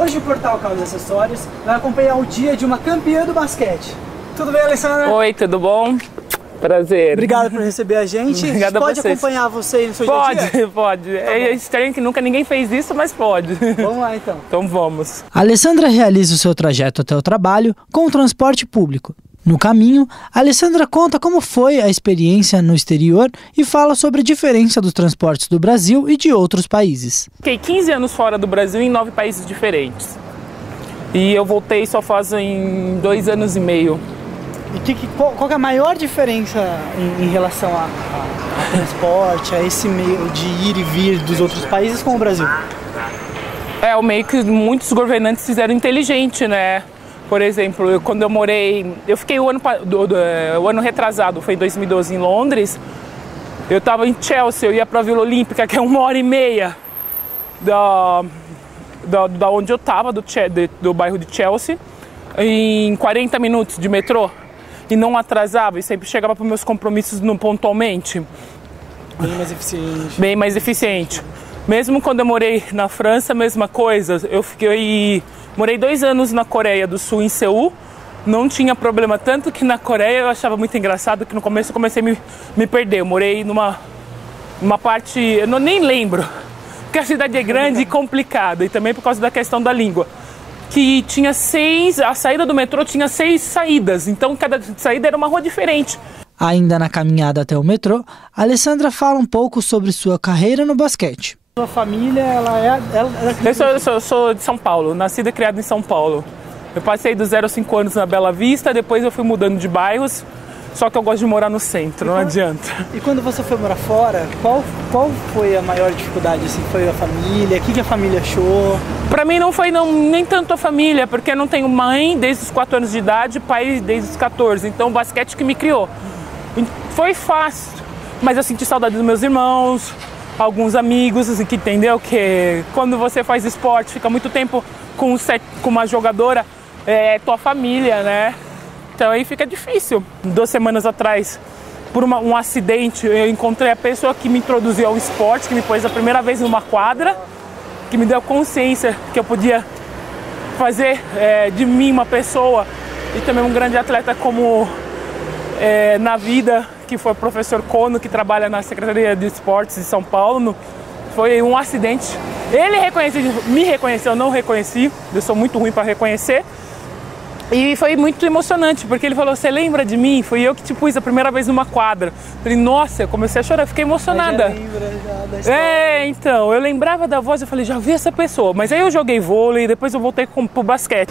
Hoje o portal Carros Acessórios vai acompanhar o dia de uma campeã do basquete. Tudo bem, Alessandra? Oi, tudo bom? Prazer. Obrigado por receber a gente. Obrigada a pode vocês. Acompanhar você no seu dia? Pode. É estranho que nunca ninguém fez isso, mas pode. Vamos lá então. Então vamos. A Alessandra realiza o seu trajeto até o trabalho com o transporte público. No caminho, a Alessandra conta como foi a experiência no exterior e fala sobre a diferença dos transportes do Brasil e de outros países. Fiquei 15 anos fora do Brasil em 9 países diferentes. E eu voltei só fazem 2 anos e meio. E qual que é a maior diferença em relação ao transporte, a esse meio de ir e vir dos outros países com o Brasil? É o meio que muitos governantes fizeram inteligente, né? Por exemplo, quando eu fiquei o ano retrasado, foi em 2012 em Londres, eu estava em Chelsea, eu ia para a Vila Olímpica, que é 1h30 da onde eu estava, do bairro de Chelsea, em 40 minutos de metrô, e não atrasava, e sempre chegava para os meus compromissos pontualmente. Bem mais eficiente. Bem mais eficiente. Mesmo quando eu morei na França, mesma coisa, morei 2 anos na Coreia do Sul, em Seul, não tinha problema, tanto que na Coreia eu achava muito engraçado que no começo eu comecei a me perder. Eu morei numa parte, eu nem lembro, porque a cidade é grande e complicada, e também por causa da questão da língua, que tinha a saída do metrô tinha 6 saídas, então cada saída era uma rua diferente. Ainda na caminhada até o metrô, a Alessandra fala um pouco sobre sua carreira no basquete. Sua família, Eu sou de São Paulo, nascida e criada em São Paulo. Eu passei dos 0 aos 5 anos na Bela Vista, depois eu fui mudando de bairros, só que eu gosto de morar no centro, não adianta. E quando você foi morar fora, qual foi a maior dificuldade? Assim, foi a família? O que a família achou? Pra mim não foi nem tanto a família, porque eu não tenho mãe desde os 4 anos de idade, pai desde os 14, então o basquete que me criou. Foi fácil, mas eu senti saudade dos meus irmãos, alguns amigos, assim, que entendeu que quando você faz esporte, fica muito tempo com uma jogadora, é tua família, né? Então aí fica difícil. 2 semanas atrás, por um acidente, eu encontrei a pessoa que me introduziu ao esporte, que me pôs a primeira vez numa quadra, que me deu consciência que eu podia fazer de mim uma pessoa e também um grande atleta como na vida, que foi o professor Cono, que trabalha na Secretaria de Esportes de São Paulo. Foi um acidente. Ele me reconheceu, eu não reconheci, eu sou muito ruim para reconhecer. E foi muito emocionante, porque ele falou, você lembra de mim? Foi eu que te pus a primeira vez numa quadra. Falei, nossa, eu comecei a chorar, fiquei emocionada. Já lembra da história. Então, eu lembrava da voz, eu falei, já vi essa pessoa. Mas aí eu joguei vôlei, depois eu voltei pro basquete.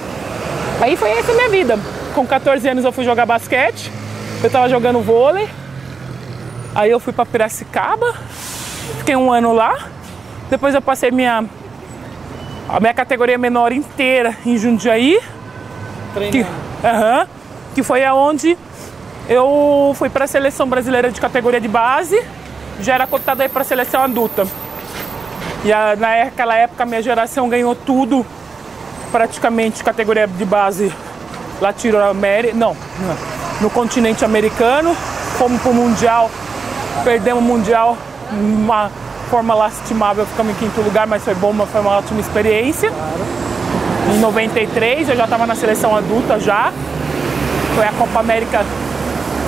Aí foi essa a minha vida. Com 14 anos eu fui jogar basquete, eu tava jogando vôlei. Aí eu fui para Piracicaba, fiquei 1 ano lá. Depois eu passei a minha categoria menor inteira em Jundiaí. Que foi aonde eu fui para a seleção brasileira de categoria de base, já era cotada aí para a seleção adulta. E naquela época a minha geração ganhou tudo, praticamente categoria de base Latino-América, no continente americano. Fomos para o Mundial, perdemos o Mundial de uma forma lastimável, ficamos em 5º lugar, mas foi bom, foi uma ótima experiência. Claro. Em 93 eu já estava na seleção adulta já. Foi a Copa América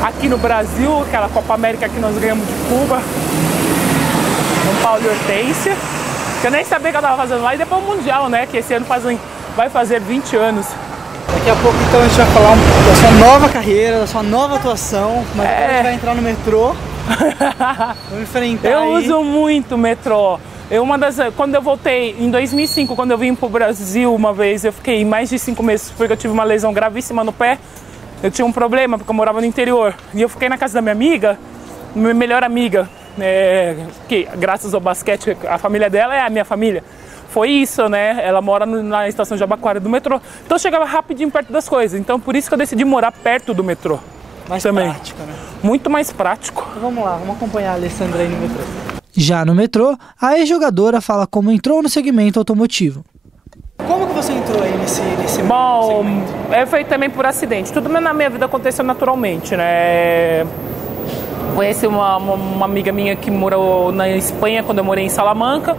aqui no Brasil, aquela Copa América que nós ganhamos de Cuba, São Paulo e Hortência. Que eu nem sabia o que eu estava fazendo lá. E depois o Mundial, né? Que esse ano vai fazer 20 anos. Daqui a pouco então a gente vai falar da sua nova carreira, da sua nova atuação. Mas agora a gente vai entrar no metrô. Vamos enfrentar Eu uso muito o metrô. Quando eu voltei em 2005, quando eu vim para o Brasil uma vez, eu fiquei mais de 5 meses porque eu tive uma lesão gravíssima no pé. Eu tinha um problema porque eu morava no interior. E eu fiquei na casa da minha amiga, minha melhor amiga, que graças ao basquete, a família dela é a minha família. Foi isso, né? Ela mora na estação de Jabaquara do metrô. Então eu chegava rapidinho perto das coisas. Então por isso que eu decidi morar perto do metrô. Mais também. Prático, né? Muito mais prático. Então vamos lá, vamos acompanhar a Alessandra aí no metrô. Já no metrô, a ex-jogadora fala como entrou no segmento automotivo. Como que você entrou aí nesse Bom, segmento? Foi também por acidente. Tudo na minha vida aconteceu naturalmente, né? Conheci uma amiga minha que morou na Espanha quando eu morei em Salamanca.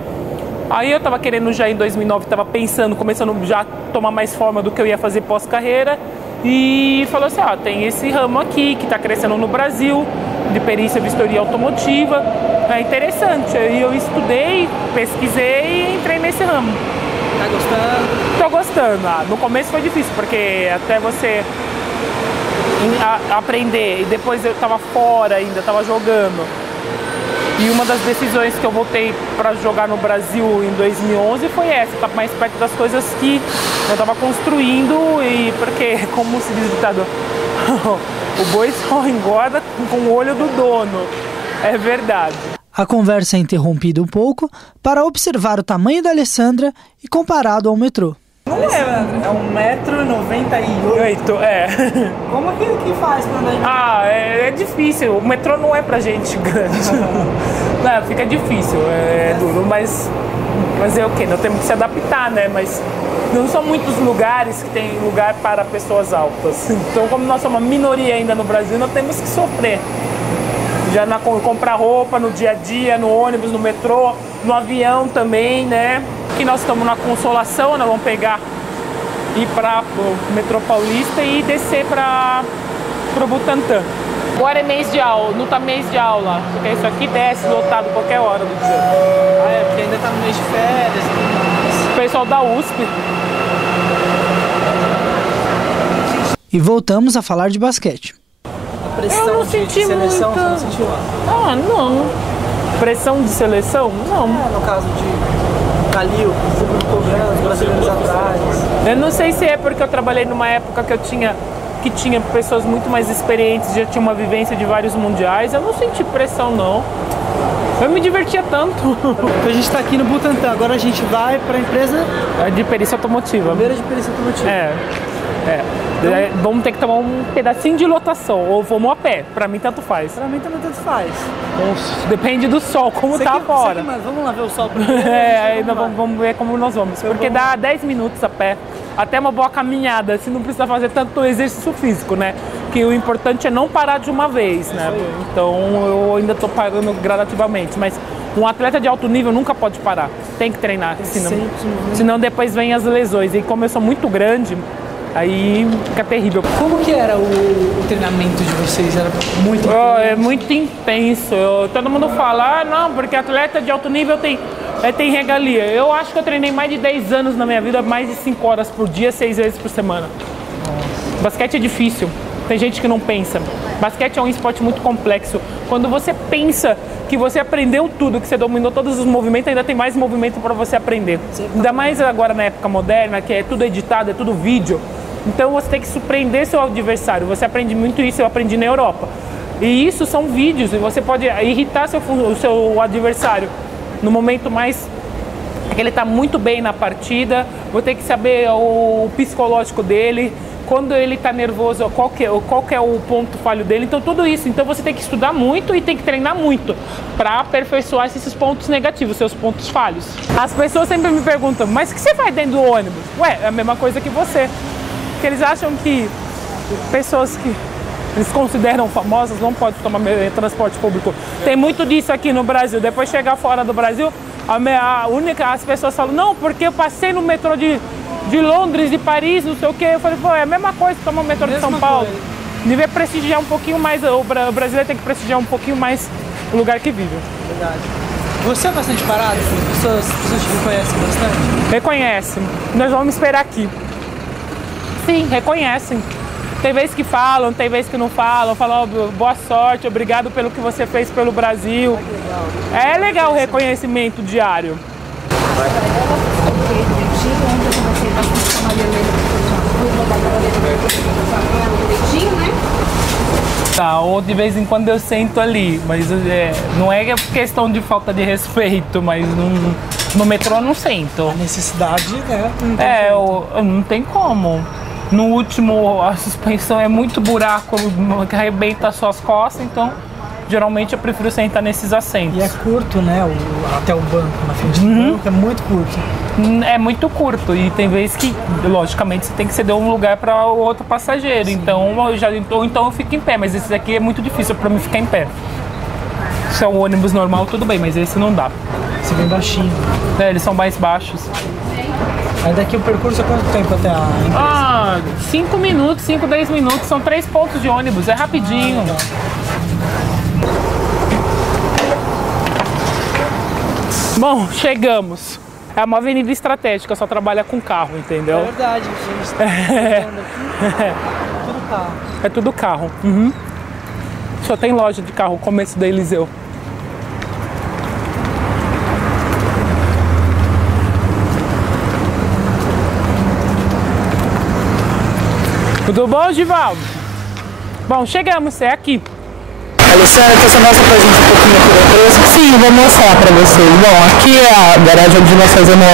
Aí eu tava querendo já em 2009, tava pensando, começando já a tomar mais forma do que eu ia fazer pós-carreira. E falou assim, tem esse ramo aqui que tá crescendo no Brasil, de perícia e vistoria automotiva. É interessante. Aí eu estudei, pesquisei e entrei nesse ramo. Tá gostando? Tô gostando. No começo foi difícil, porque até você aprender, e depois eu tava fora ainda, tava jogando. E uma das decisões que eu voltei para jogar no Brasil em 2011 foi essa, estar mais perto das coisas que eu estava construindo, e porque, como se diz o ditado, o boi só engorda com o olho do dono. É verdade. A conversa é interrompida um pouco para observar o tamanho da Alessandra e comparado ao metrô. Não é 1,98 m. Como é que faz pra andar? É difícil. O metrô não é pra gente grande. Não, fica difícil, é duro, mas é o quê? Nós temos que se adaptar, né? Mas não são muitos lugares que tem lugar para pessoas altas. Então, como nós somos uma minoria ainda no Brasil, nós temos que sofrer. Já comprar roupa no dia a dia, no ônibus, no metrô, no avião também, né? Que nós estamos na Consolação, nós vamos ir para o metrô Paulista e descer para o Butantã. Agora é mês de aula, não tá mês de aula, porque isso aqui desce lotado qualquer hora do dia. Porque ainda tá no mês de férias e tudo mais. O pessoal da USP. E voltamos a falar de basquete. A pressão de seleção, você não sentiu lá? Não. Pressão de seleção? Não. No caso de Calil, o público cobrando, os brasileiros atrás. Eu não sei se é porque eu trabalhei numa época que tinha pessoas muito mais experientes, já tinha uma vivência de vários mundiais. Eu não senti pressão, não. Eu me divertia tanto. Então a gente está aqui no Butantã, agora a gente vai para a empresa de perícia automotiva. Primeira de perícia automotiva. Vamos ter que tomar um pedacinho de lotação, ou vamos a pé. Pra mim, tanto faz. Pra mim também tanto faz. Depende do sol, como tá fora. Mas vamos lá ver o sol primeiro. Aí vamos ver como nós vamos. Porque dá 10 minutos a pé. Até uma boa caminhada, se não precisa fazer tanto exercício físico, né? Que o importante é não parar de uma vez, né? Então eu ainda tô parando gradativamente, mas um atleta de alto nível nunca pode parar. Tem que treinar, senão depois vem as lesões. E como eu sou muito grande, aí fica terrível. Como que era o treinamento de vocês? Era muito intenso? É muito intenso. Todo mundo fala, não, porque atleta de alto nível tem regalia. Eu acho que eu treinei mais de 10 anos na minha vida, mais de 5 horas por dia, 6 vezes por semana. Nossa. Basquete é difícil. Tem gente que não pensa. Basquete é um esporte muito complexo. Quando você pensa que você aprendeu tudo, que você dominou todos os movimentos, ainda tem mais movimento para você aprender. Ainda mais agora na época moderna, que é tudo editado, é tudo vídeo. Então você tem que surpreender seu adversário. Você aprende muito isso, eu aprendi na Europa. E isso são vídeos, e você pode irritar o seu adversário no momento mais que ele está muito bem na partida. Vou ter que saber o psicológico dele, quando ele está nervoso, qual que é o ponto falho dele. Então tudo isso, então você tem que estudar muito e tem que treinar muito para aperfeiçoar esses pontos negativos, seus pontos falhos. As pessoas sempre me perguntam, mas o que você faz dentro do ônibus? Ué, é a mesma coisa que você. Porque eles acham que pessoas que eles consideram famosas não podem tomar transporte público. Tem muito disso aqui no Brasil. Depois chegar fora do Brasil, as pessoas falam, não, porque eu passei no metrô de Londres, de Paris, não sei o quê. Eu falei, pô, é a mesma coisa que tomar o metrô de São Paulo. Devia prestigiar um pouquinho mais, o brasileiro tem que prestigiar um pouquinho mais o lugar que vive. Verdade. Você é bastante parado? As pessoas te reconhecem bastante? Reconhecem. Nós vamos esperar aqui. Sim, reconhecem. Tem vezes que falam, tem vezes que não falam, falam boa sorte, obrigado pelo que você fez pelo Brasil. É legal o reconhecimento diário. Tá, ou de vez em quando eu sento ali, mas não é questão de falta de respeito, mas no metrô eu não sento. A necessidade, né? Não tem como. No último, a suspensão é muito buraco, que arrebenta as suas costas, então geralmente eu prefiro sentar nesses assentos. E é curto, né? Até o banco, na frente do banco, é muito curto. É muito curto e tem vezes que, logicamente, você tem que ceder um lugar para o outro passageiro. Então eu fico em pé, mas esse aqui é muito difícil para mim ficar em pé. Se é um ônibus normal, tudo bem, mas esse não dá. ser bem baixinho. Eles são mais baixos. Aí daqui o percurso é quanto tempo até a empresa? 5 minutos, 5, 10 minutos. São 3 pontos de ônibus, é rapidinho. Bom, chegamos. É uma avenida estratégica, só trabalha com carro, entendeu? É verdade, a gente tá aqui, tudo carro. É tudo carro. Uhum. Só tem loja de carro, começo da Eliseu. Tudo bom, Givaldo? Bom, chegamos, é aqui. Alessandra, você mostra pra gente um pouquinho aqui da empresa? Sim, vou mostrar pra vocês. Bom, aqui é a garagem onde nós fazemos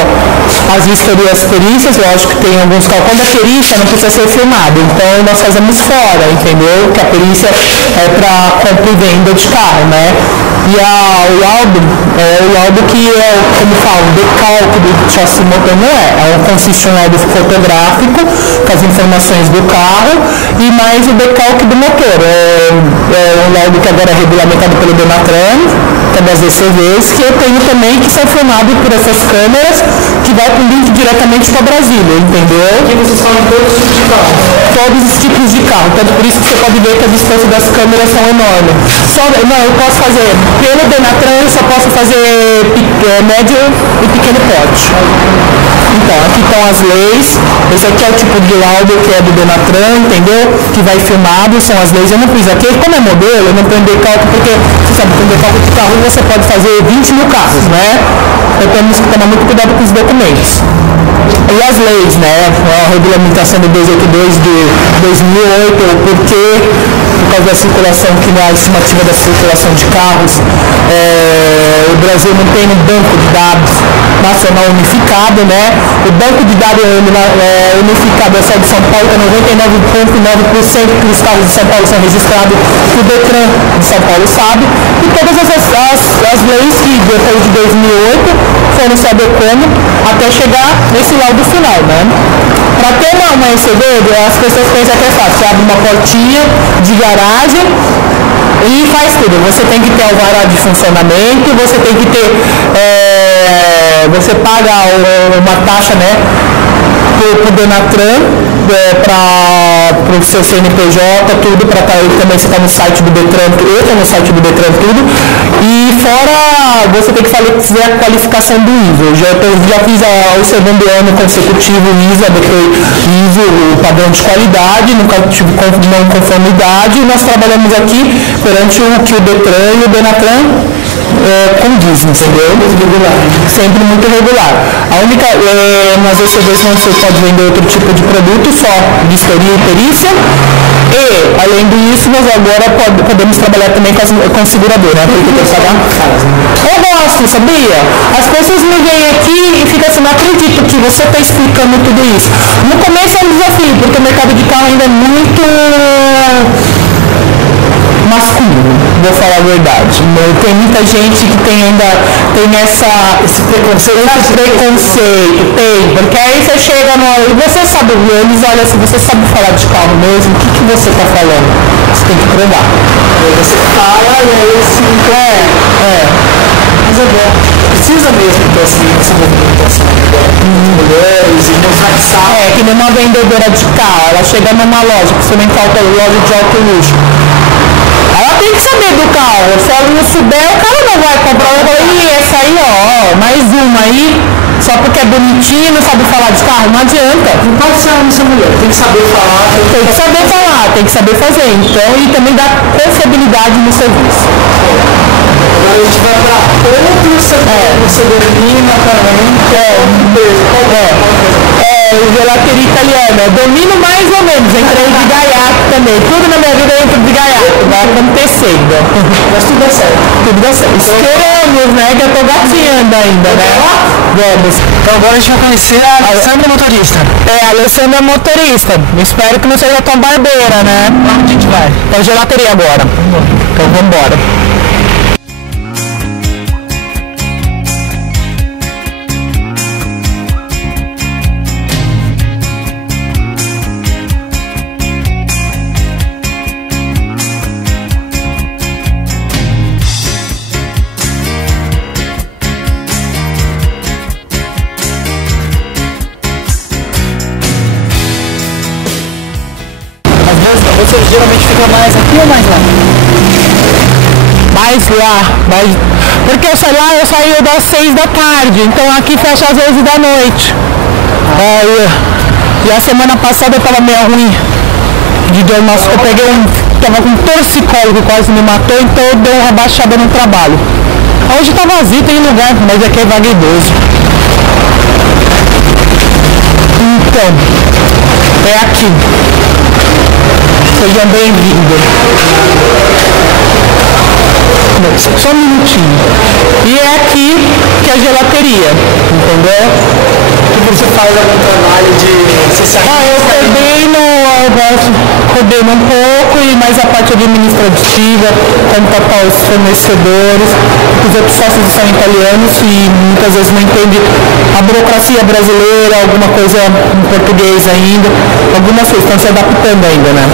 as vistorias perícias. Lógico que tem alguns carros. Quando a perícia não precisa ser filmada, então nós fazemos fora, entendeu? Que a perícia é pra compra e venda de carro, né? E o laudo que é, como fala, o decalque do chassi motor não é. Consiste em um laudo fotográfico com as informações do carro e mais o decalque do motor. É um laudo que agora é regulamentado pelo Denatran, que é das ECVs, que eu tenho também, que são filmados por essas câmeras, que vai com link diretamente para Brasília, entendeu? Aqui vocês falam todos os tipos de carro? Todos os tipos de carro, tanto por isso que você pode ver que a distância das câmeras são enormes. Eu posso fazer, pelo Denatran, eu só posso fazer médio e pequeno porte. Então, aqui estão as leis, esse aqui é o tipo de laudo que é do Denatran, entendeu? Que vai filmado, são as leis. Eu não fiz aqui, como é modelo, eu não ponho decalque, porque, você sabe, com decalque de carro você pode fazer 20 mil carros, né? Então temos que tomar muito cuidado com os documentos. E as leis, né? A regulamentação do 282 de 2008, porque por causa da circulação, que não é a estimativa da circulação de carros, o Brasil não tem um banco de dados nacional unificado, né? O banco de dados unificado é só de São Paulo, é 99,9% que os carros de São Paulo são registrados, que o Detran de São Paulo sabe, e todas as leis que depois de 2008 foram se adequando até chegar nesse laudo final, né? Para ter uma ECV, as pessoas pensam que é fácil, você abre uma portinha de garagem e faz tudo. Você tem que ter alvará de funcionamento, você tem que ter, você paga uma taxa, né, pro Denatran, para o seu CNPJ, tudo, para estar também, você está no site do Detran, eu estou no site do Detran, tudo, e fora você tem que fazer a qualificação do ISO. Já fiz o segundo ano consecutivo ISO, o padrão de qualidade, nunca tive não conformidade, e nós trabalhamos aqui perante o que o Detran e o Denatran condiz, entendeu? Sempre muito regular. A única, nas ECVs não você pode vender outro tipo de produto, só vistoria e perícia. E, além disso, nós agora podemos trabalhar também com seguradora, né? Porque tem que pagar. Eu gosto, sabia? As pessoas me vêm aqui e ficam assim, não acredito que você está explicando tudo isso. No começo é um desafio, porque o mercado de carro ainda é muito masculino, vou falar a verdade. Tem muita gente que tem esse preconceito, porque aí você chega e você sabe, eles olham assim, você sabe falar de carro mesmo, o que você está falando? Você tem que provar. Você fala e aí assim, mas é bom. Precisa mesmo ter essa movimentação mulheres e mostrar que sabe. Que nem uma vendedora de carro, ela chega numa loja, principalmente loja de alto luxo. Ela tem que saber do carro. Se ela não souber, o cara não vai comprar. Eu falei, essa aí, mais uma aí, só porque é bonitinho, não sabe falar de carro, não adianta. Não pode ser uma mulher, tem que saber falar. Tem que saber falar, tem que saber fazer. Então, e também dar confiabilidade no serviço. Agora a gente vai para outro setor gelateria italiana, eu domino mais ou menos, entrei de gaiato também, tudo na minha vida eu entro de gaiato, vai acontecendo. Mas tudo dá certo. Tudo dá certo. Esperamos, né, que eu tô gatinhando ainda, né? Vamos. Então agora a gente vai conhecer a Alessandra motorista. A Alessandra motorista, espero que não seja tão barbeira, né? Onde a gente vai? Pra gelateria agora. Então vamos embora. Você geralmente fica mais aqui ou mais lá? Mais lá, porque eu saio das 6 da tarde, então aqui fecha às 11 da noite. E a semana passada eu tava meio ruim de dor, mas eu tava com um torcicolo que quase me matou, então eu dei uma baixada no trabalho. Hoje tá vazio, tem lugar, mas aqui é vaga idoso. Então, é aqui. Sejam bem-vindos. Só um minutinho. E é aqui que é a gelateria, entendeu? O que você faz algum trabalho de... Eu coordeno um pouco, e mais a parte administrativa, contatar os fornecedores, os outros sócios são italianos e muitas vezes não entendem a burocracia brasileira, alguma coisa em português ainda, algumas coisas estão se adaptando ainda, né?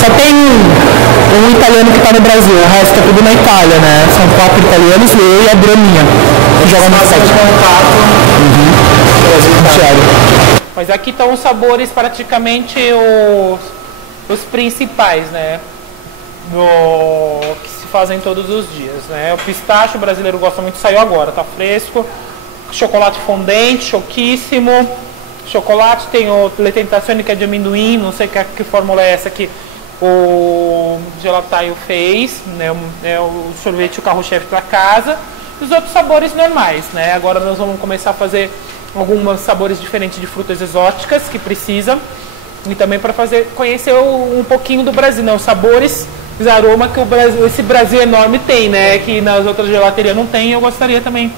Só tem um italiano que está no Brasil, o resto é tudo na Itália, né? São 4 italianos, eu e a Braminha, que jogam no site. Mas aqui estão os sabores, praticamente os principais, né? Que se fazem todos os dias, né? O pistache, o brasileiro gosta muito, saiu agora, tá fresco. Chocolate fondente, choquíssimo. Chocolate tem o Le Tentazioni, que é de amendoim, não sei que fórmula é essa que o Gelataio fez, né? É o sorvete, o carro-chefe para casa. E os outros sabores normais, né? Agora nós vamos começar a fazer alguns sabores diferentes de frutas exóticas que precisa, e também para conhecer um pouquinho do Brasil, né? Os sabores, os aromas que esse Brasil enorme tem, né? Que nas outras gelaterias não tem. Eu gostaria também.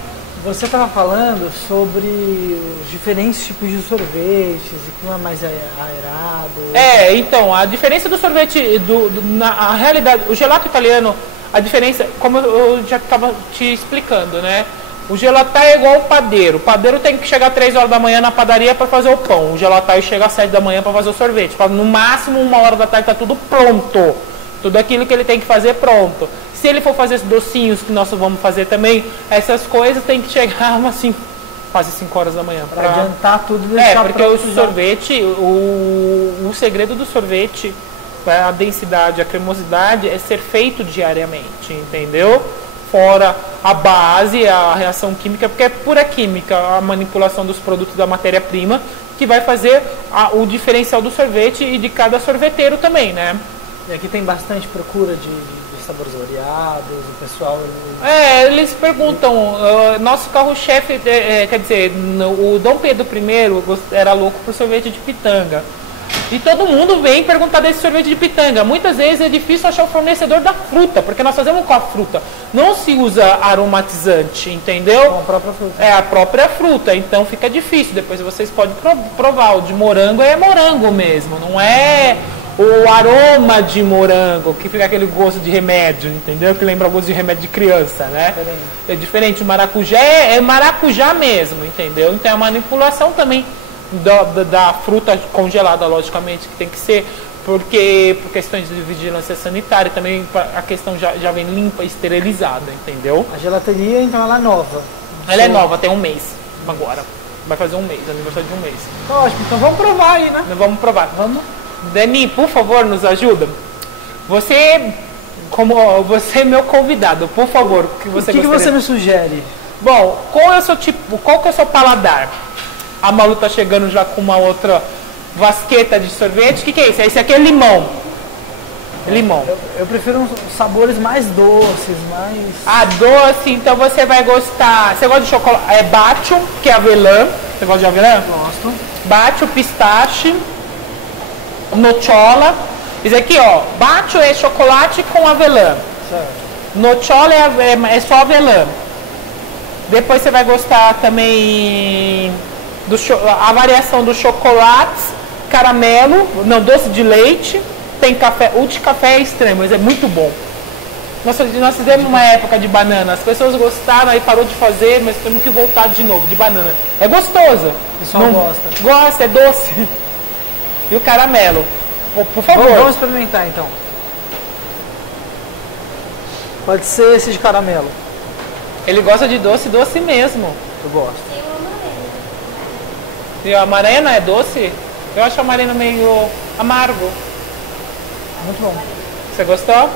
Você estava falando sobre os diferentes tipos de sorvetes e que um é mais aerado. Então, a diferença do sorvete, na realidade, o gelato italiano, a diferença, como eu já estava te explicando, né? O gelatai é igual o padeiro. O padeiro tem que chegar às 3 horas da manhã na padaria para fazer o pão. O gelatai chega às 7 da manhã para fazer o sorvete. No máximo 1 hora da tarde está tudo pronto. Tudo aquilo que ele tem que fazer pronto. Se ele for fazer os docinhos que nós vamos fazer também, essas coisas tem que chegar assim, quase 5 horas da manhã. Para adiantar tudo e deixar porque o sorvete, o segredo do sorvete, a densidade, a cremosidade, é ser feito diariamente, entendeu? Fora a base, a reação química, porque é pura química, a manipulação dos produtos da matéria-prima, que vai fazer o diferencial do sorvete e de cada sorveteiro também, né? E aqui tem bastante procura de sabores variados, o pessoal... Eles perguntam, nosso carro-chefe, quer dizer, o Dom Pedro I era louco por sorvete de pitanga. E todo mundo vem perguntar desse sorvete de pitanga. Muitas vezes é difícil achar o fornecedor da fruta, porque nós fazemos com a fruta. Não se usa aromatizante, entendeu? Com a própria fruta. É a própria fruta, então fica difícil. Depois vocês podem provar. O de morango é morango mesmo, não é o aroma de morango, que fica aquele gosto de remédio, entendeu? Que lembra o gosto de remédio de criança, né? É diferente. O maracujá é maracujá mesmo, entendeu? Então é a manipulação também da fruta congelada, logicamente, que tem que ser, porque por questões de vigilância sanitária, também a questão já vem limpa e esterilizada, entendeu? A gelateria, então, ela é nova? Ela é nova, tem 1 mês agora. Vai fazer 1 mês, aniversário de 1 mês. Ótimo, então vamos provar aí, né? Vamos provar. Vamos. Dani, por favor, nos ajuda. Você é meu convidado, por favor, o que você gostaria? O que você me sugere? Bom, qual que é o seu paladar? A Malu tá chegando já com uma outra vasqueta de sorvete. O que é isso? Esse aqui é limão. Limão. Eu prefiro uns sabores mais doces, mais... Doce, então você vai gostar... Você gosta de chocolate? Bacio, que é avelã. Você gosta de avelã? Gosto. Bacio, pistache, nocciola. Isso aqui, ó. Bacio é chocolate com avelã. Certo. Nocciola é só avelã. Depois você vai gostar também... a variação dos chocolates, caramelo, doce de leite, tem café, o de café é extremo, mas é muito bom. Nós fizemos uma época de banana, as pessoas gostaram, aí parou de fazer, mas temos que voltar de novo, de banana. É gostoso. O pessoal gosta. Gosta, é doce. E o caramelo, por favor. Vamos experimentar então. Pode ser esse de caramelo. Ele gosta de doce, doce mesmo. Eu gosto. E a amarena é doce? Eu acho a amarena meio amargo. Muito bom. Você gostou?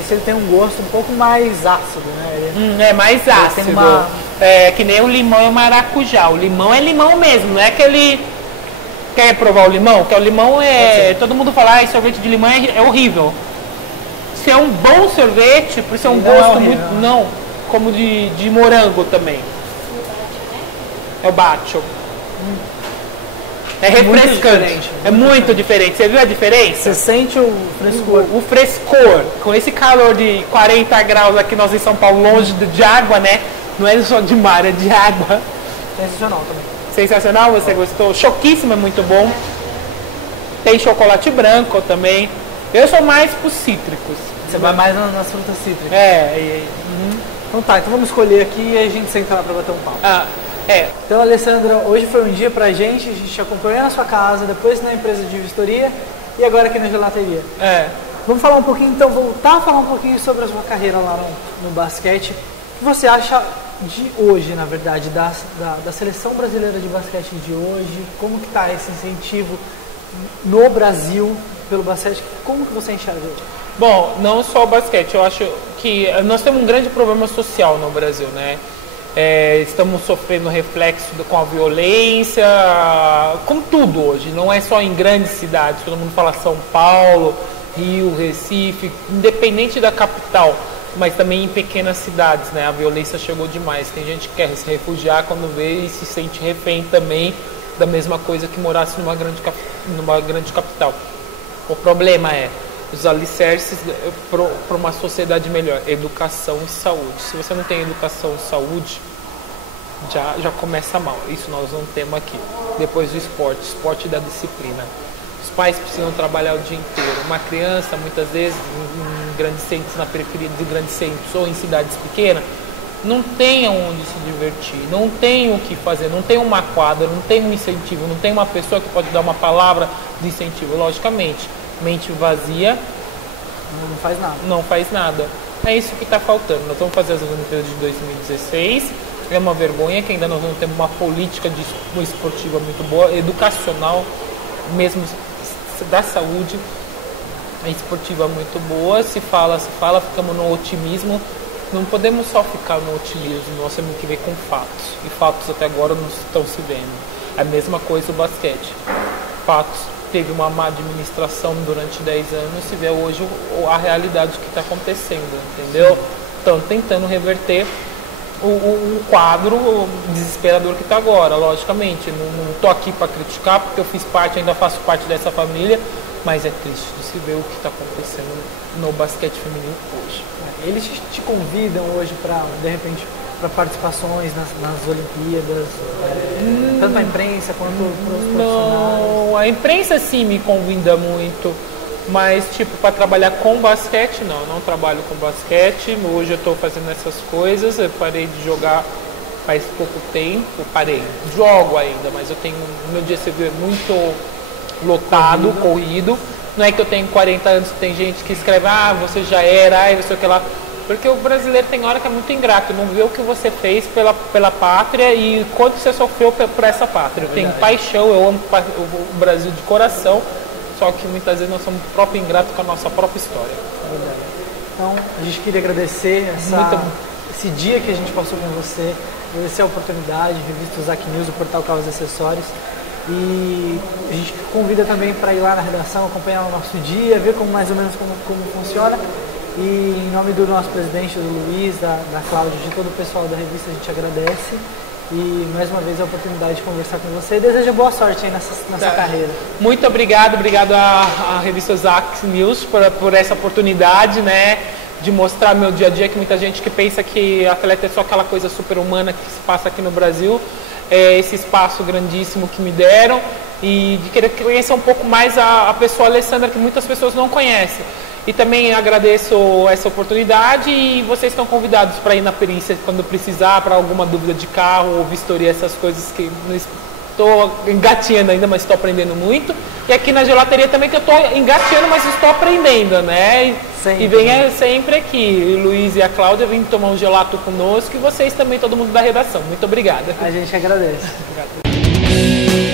Esse ele tem um gosto um pouco mais ácido, né? É mais ácido. Tem uma... É que nem o limão e o maracujá. O limão é limão mesmo, não é aquele... Quer provar o limão? Porque o limão é... Todo mundo fala, sorvete de limão é horrível. Se é um bom sorvete, por ser um gosto muito... Não, como de morango também. É o bacio. É refrescante. É muito diferente. Você viu a diferença? Você sente o frescor. O frescor. Com esse calor de 40 graus aqui nós em São Paulo, longe de água, né? Não é só de mar, é de água. Sensacional também. Sensacional, você gostou? Choquíssimo, é muito bom. Tem chocolate branco também. Eu sou mais pros cítricos. Você vai mais nas frutas cítricas. Então tá, então vamos escolher aqui e a gente senta lá pra bater um papo. Então, Alessandra, hoje foi um dia pra gente, a gente acompanhou na sua casa, depois na empresa de vistoria e agora aqui na gelateria. Vamos falar um pouquinho, então, voltar a falar um pouquinho sobre a sua carreira lá no basquete. O que você acha de hoje, na verdade, da seleção brasileira de basquete de hoje? Como que tá esse incentivo no Brasil pelo basquete? Como que você enxerga hoje? Bom, não só o basquete, eu acho que nós temos um grande problema social no Brasil, né? Estamos sofrendo reflexo com a violência, com tudo hoje, não é só em grandes cidades, todo mundo fala São Paulo, Rio, Recife, independente da capital, mas também em pequenas cidades, né? A violência chegou demais, tem gente que quer se refugiar quando vê e se sente refém também da mesma coisa que morasse numa grande capital. O problema é os alicerces para uma sociedade melhor, educação e saúde. Se você não tem educação e saúde, já começa mal. Isso nós não temos aqui. Depois o esporte da disciplina. Os pais precisam trabalhar o dia inteiro. Uma criança, muitas vezes, em grandes centros, na periferia de grandes centros ou em cidades pequenas, não tem onde se divertir, não tem o que fazer, não tem uma quadra, não tem um incentivo, não tem uma pessoa que pode dar uma palavra de incentivo. Logicamente, mente vazia não faz nada. É isso que está faltando. Nós vamos fazer as Olimpíadas de 2016. É uma vergonha que ainda nós não temos uma política esportiva muito boa, educacional, mesmo da saúde esportiva muito boa. Se fala, ficamos no otimismo. Não podemos só ficar no otimismo, nós temos que ver com fatos. E fatos até agora não estão se vendo. A mesma coisa o basquete. Fatos. Teve uma má administração durante 10 anos, se vê hoje a realidade que está acontecendo, entendeu? Estão tentando reverter o quadro desesperador que está agora, logicamente. Não estou aqui para criticar, porque eu fiz parte, ainda faço parte dessa família, mas é triste de se ver o que está acontecendo no basquete feminino hoje. Eles te convidam hoje para, de repente, para participações nas Olimpíadas, tanto a imprensa quanto os profissionais? Não, a imprensa sim me convida muito, mas tipo, para trabalhar com basquete, não trabalho com basquete. Hoje eu estou fazendo essas coisas, eu parei de jogar faz pouco tempo, jogo ainda, mas eu tenho, meu dia civil é muito lotado, corrido. Não é que eu tenho 40 anos, tem gente que escreve, você já era, não sei o que lá. Porque o brasileiro tem hora que é muito ingrato, não vê o que você fez pela pátria e quanto você sofreu por essa pátria. Eu tenho paixão, eu amo o Brasil de coração, só que muitas vezes nós somos próprio ingrato com a nossa própria história. Então, a gente queria agradecer esse dia que a gente passou com você, agradecer a oportunidade, revista Zac News, o portal Carros e Acessórios. E a gente convida também para ir lá na redação, acompanhar o nosso dia, ver mais ou menos como funciona. E em nome do nosso presidente, do Luiz, da Cláudia, de todo o pessoal da revista, a gente agradece. E mais uma vez a oportunidade de conversar com você. E deseja boa sorte aí nessa carreira. Muito obrigado à revista Zac News por essa oportunidade, né, de mostrar meu dia a dia, que muita gente que pensa que atleta é só aquela coisa super humana que se passa aqui no Brasil. Esse espaço grandíssimo que me deram e de querer conhecer um pouco mais a pessoa Alessandra, que muitas pessoas não conhecem. E também agradeço essa oportunidade e vocês estão convidados para ir na perícia quando precisar, para alguma dúvida de carro ou vistoria, essas coisas que não estou engatinhando ainda, mas estou aprendendo muito. E aqui na gelateria também, que eu estou engatinhando, mas estou aprendendo, né? E venha sempre aqui. O Luiz e a Cláudia vêm tomar um gelato conosco e vocês também, todo mundo da redação. Muito obrigada. A gente agradece. Obrigado.